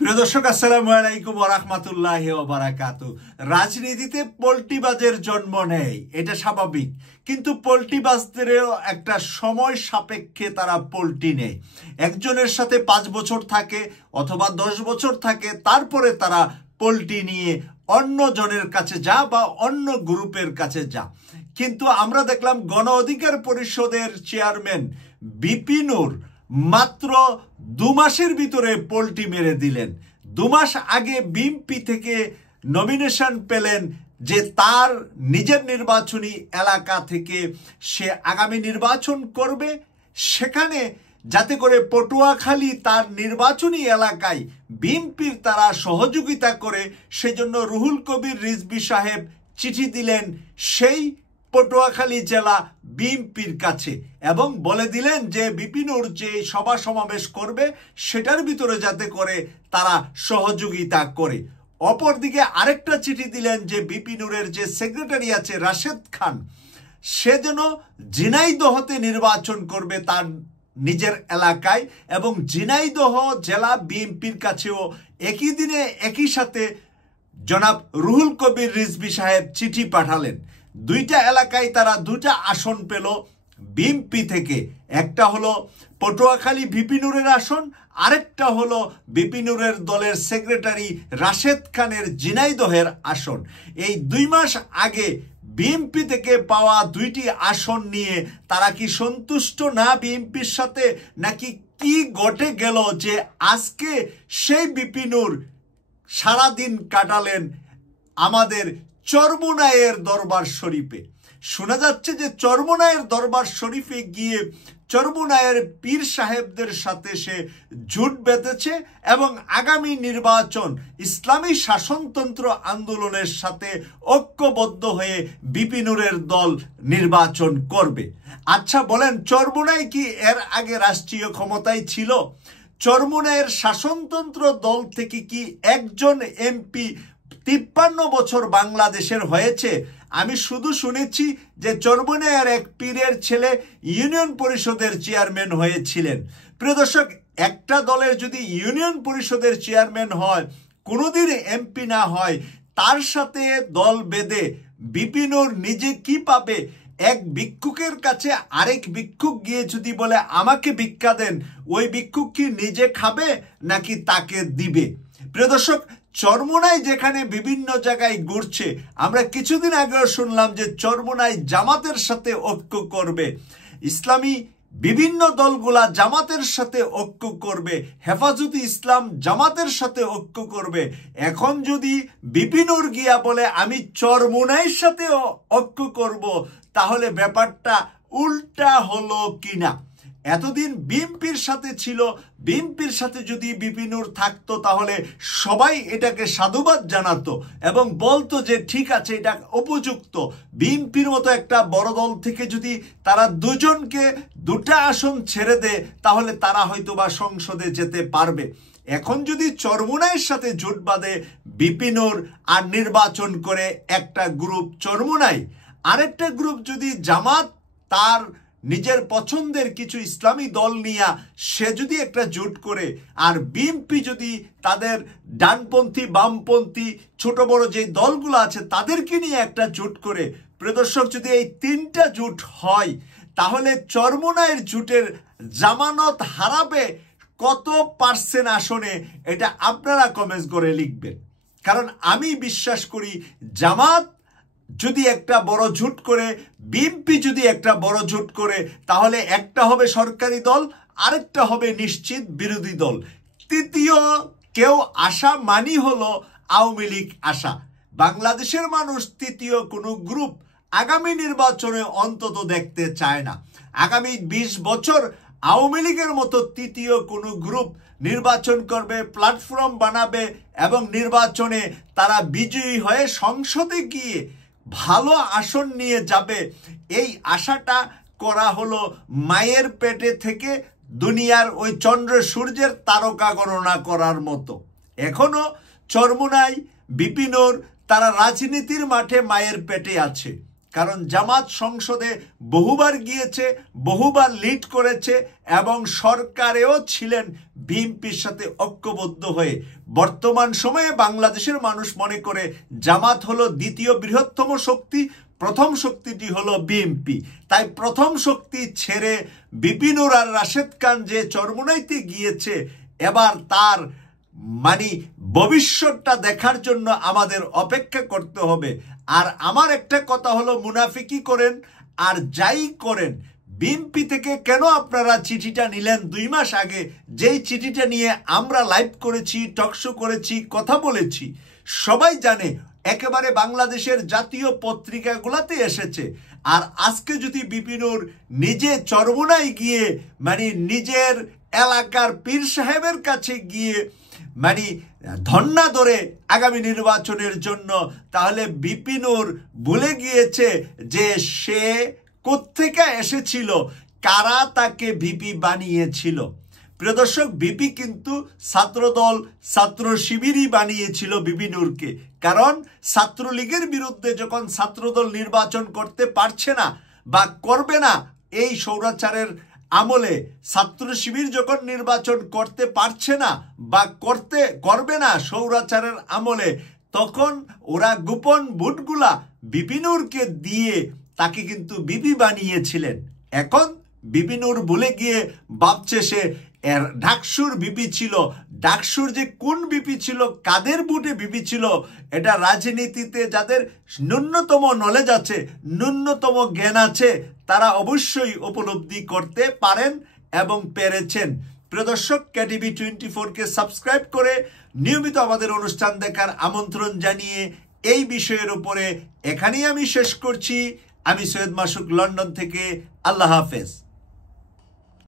প্রিয় দর্শক, আসসালামু আলাইকুম ওয়া রাহমাতুল্লাহি ওয়া বারাকাতুহু। রাজনীতিতে পল্টিবাজের জন্ম নেয়, এটা স্বাভাবিক, কিন্তু পল্টিবাজদেরও একটা সময় সাপেক্ষে তারা পল্টি নেয়। একজনের সাথে 5 বছর থাকে অথবা 10 বছর থাকে, তারপরে তারা পল্টি নিয়ে অন্য জনের কাছে যা বা অন্য গ্রুপের কাছে যা। কিন্তু আমরা দেখলাম গণ অধিকার পরিষদের চেয়ারম্যান বিপি নূর মাত্র 2 মাসের ভিতরে পল্টি মেরে দিলেন। 2 মাস আগে বিএনপি থেকে নমিনেশন পেলেন যে তার নিজের নির্বাচনী এলাকা থেকে সে আগামী নির্বাচন করবে, সেখানে যাতে করে পটুয়াখালী তার নির্বাচনী এলাকায় বিএনপির তারা সহযোগিতা করে, সেজন্য রুহুল কবির রিজভী সাহেব চিঠি দিলেন সেই পটুয়াখালী জেলা বিএনপির কাছে এবং বলে দিলেন যে বিপি নূর যে সভা সমাবেশ করবে সেটার ভিতরে যাতে করে তারা সহযোগিতা করে। অপরদিকে আরেকটা চিঠি দিলেন যে বিপি নূরের যে সেক্রেটারি আছে রাশেদ খান, সে যেন ঝিনাইদহতে নির্বাচন করবে তার নিজের এলাকায়, এবং ঝিনাইদহ জেলা বিএনপির কাছেও একই দিনে একই সাথে জনাব রুহুল কবির রিজভী সাহেব চিঠি পাঠালেন। 2টা এলাকায় তারা 2টা আসন পেল বিএনপি থেকে। একটা হলো পটুয়াখালী বিপি নূরের আসন, আরেকটা হলো বিপি নূরের দলের সেক্রেটারি রাশেদ খানের ঝিনাইদহের আসন। এই 2 মাস আগে বিএনপি থেকে পাওয়া 2টি আসন নিয়ে তারা কি সন্তুষ্ট না বিএনপির সাথে, নাকি কি ঘটে গেল যে আজকে সেই বিপি নূর সারাদিন কাটালেন আমাদের চরমোনাইয়ের দরবার শরীফে? শোনা যাচ্ছে যে চরমোনাইয়ের দরবার শরীফে গিয়ে চরমোনাইয়ের পীর সাহেবদের সাথে সে জোট বেঁধেছে এবং আগামী নির্বাচন ইসলামী শাসনতন্ত্র আন্দোলনের সাথে ঐক্যবদ্ধ হয়ে বিপি নূরের দল নির্বাচন করবে। আচ্ছা বলেন, চরমোনাই কি এর আগে রাষ্ট্রীয় ক্ষমতায় ছিল? চরমোনাইয়ের শাসনতন্ত্র দল থেকে কি একজন এমপি 53 বছর বাংলাদেশের হয়েছে? আমি শুধু শুনেছি যে চরমোনাইয়ের এক পীরের ছেলে ইউনিয়ন পরিষদের চেয়ারম্যান হয়েছিলেন। প্রিয় দর্শক, একটা দলের যদি ইউনিয়ন পরিষদের চেয়ারম্যান হয়, কোনোদিন এমপি না হয়, তার সাথে দল বেঁধে বিপি নূর নিজে কি পাবে? এক ভিক্ষুকের কাছে আরেক ভিক্ষুক গিয়ে যদি বলে আমাকে ভিক্ষা দেন, ওই ভিক্ষুক কি নিজে খাবে নাকি তাকে দিবে? প্রিয় দর্শক, চরমোনাই যেখানে বিভিন্ন জায়গায় ঘুরছে, আমরা কিছুদিন আগেও শুনলাম যে চরমোনাই জামাতের সাথে ঐক্য করবে, ইসলামী বিভিন্ন দলগুলা জামাতের সাথে ঐক্য করবে, হেফাজতে ইসলাম জামাতের সাথে ঐক্য করবে। এখন যদি বিপি নূর গিয়া বলে আমি চরমোনাইয়ের সাথে ঐক্য করব, তাহলে ব্যাপারটা উল্টা হলো কিনা? এতদিন বিএনপির সাথে ছিল, বিএনপির সাথে যদি বিপি নূর থাকতো তাহলে সবাই এটাকে সাধুবাদ জানাতো এবং বলতো যে ঠিক আছে, এটা উপযুক্ত। বিএনপির মতো একটা বড় দল থেকে যদি তারা দুজনকে 2টা আসন ছেড়ে দেয়, তাহলে তারা হয়তো বা সংসদে যেতে পারবে। এখন যদি চরমোনাইয়ের সাথে জোট বাঁধে বিপি নূর আর নির্বাচন করে একটা গ্রুপ চরমোনাই, আরেকটা গ্রুপ যদি জামাত তার নিজের পছন্দের কিছু ইসলামী দল নিয়ে সে যদি একটা জোট করে, আর বিএনপি যদি তাদের ডানপন্থী বামপন্থী ছোট বড় যে দলগুলো আছে তাদেরকে নিয়ে একটা জোট করে, প্রিয় দর্শক, যদি এই 3টা জোট হয়, তাহলে চরমোনাইয়ের জোটের জামানত হারাবে কত % আসনে? এটা আপনারা কমেন্টস করে লিখবেন। কারণ আমি বিশ্বাস করি জামাত যদি একটা বড় জোট করে, বিএনপি যদি একটা বড় জোট করে, তাহলে একটা হবে সরকারি দল, আরেকটা হবে নিশ্চিত বিরোধী দল। তৃতীয় কেউ আসা মানি হলো আওয়ামী লীগ আসা। বাংলাদেশের মানুষ তৃতীয় কোনো গ্রুপ আগামী নির্বাচনে অন্তত দেখতে চায় না। আগামী 20 বছর আওয়ামী লীগের মতো তৃতীয় কোনো গ্রুপ নির্বাচন করবে, প্ল্যাটফর্ম বানাবে এবং নির্বাচনে তারা বিজয়ী হয়ে সংসদে গিয়ে ভালো আসন নিয়ে যাবে, এই আশাটা করা হলো মায়ের পেটে থেকে দুনিয়ার ওই চন্দ্র সূর্যের তারকা গণনা করার মতো। এখনো চরমোনাই বিপি নূর তারা রাজনীতির মাঠে মায়ের পেটে আছে, কারণ জামাত সংসদে বহুবার গিয়েছে, বহুবার লিড করেছে এবং সরকারেও ছিলেন বিএনপির সাথে ঐক্যবদ্ধ হয়ে। বর্তমান সময়ে বাংলাদেশের মানুষ মনে করে জামাত হলো দ্বিতীয় বৃহত্তম শক্তি, প্রথম শক্তিটি হলো বিএনপি। তাই প্রথম শক্তি ছেড়ে বিপিনুর আর রাশেদ খান যে চরমোনাইতে গিয়েছে, এবার তার ভবিষ্যৎটা দেখার জন্য আমাদের অপেক্ষা করতে হবে। আর আমার একটা কথা হলো, মুনাফিকি করেন আর যাই করেন, বিএনপি থেকে কেন আপনারা চিঠিটা নিলেন 2 মাস আগে, যেই চিঠিটা নিয়ে আমরা লাইভ করেছি, টকশো করেছি, কথা বলেছি, সবাই জানে, একেবারে বাংলাদেশের জাতীয় পত্রিকাগুলোতে এসেছে। আর আজকে যদি বিপিনুর নিজে চরমোনাই গিয়ে নিজের এলাকার পীর সাহেবের কাছে গিয়ে ধন্না ধরে আগামী নির্বাচনের জন্য, তাহলে বিপিনুর ভুলে গিয়েছে যে সে কোত্থেকে এসেছিল, কারা তাকে ভিপি বানিয়েছিল। প্রিয় দর্শক, ভিপি কিন্তু ছাত্রদল, ছাত্র শিবিরই বানিয়েছিল বিপিনুরকে। কারণ ছাত্রলীগের বিরুদ্ধে যখন ছাত্রদল নির্বাচন করতে পারছে না বা করবে না, এই স্বৈরাচারের আমলে ছাত্র শিবির যখন নির্বাচন করতে পারছে না বা করবে না স্বৈরাচারের আমলে, তখন ওরা গোপন ভোটগুলা বিপিনুরকে দিয়ে তাকে কিন্তু বিপি বানিয়েছিলেন। এখন বিপিনুর ভুলে গিয়ে ভাবছে সে ডাকসুর বিপি ছিল। ডাকসুর যে কোন বিপি ছিল, কাদের বুটে বিপি ছিল, এটা রাজনীতিতে যাদের ন্যূনতম নলেজ আছে, ন্যূনতম জ্ঞান আছে, তারা অবশ্যই উপলব্ধি করতে পারেন এবং পেরেছেন। প্রিয় দর্শক, কেটিভি 24-কে সাবস্ক্রাইব করে নিয়মিত আমাদের অনুষ্ঠান দেখার আমন্ত্রণ জানিয়ে এই বিষয়ের উপরে এখানেই আমি শেষ করছি। আমি সৈয়দ মাসুক, লন্ডন থেকে। আল্লাহ হাফেজ।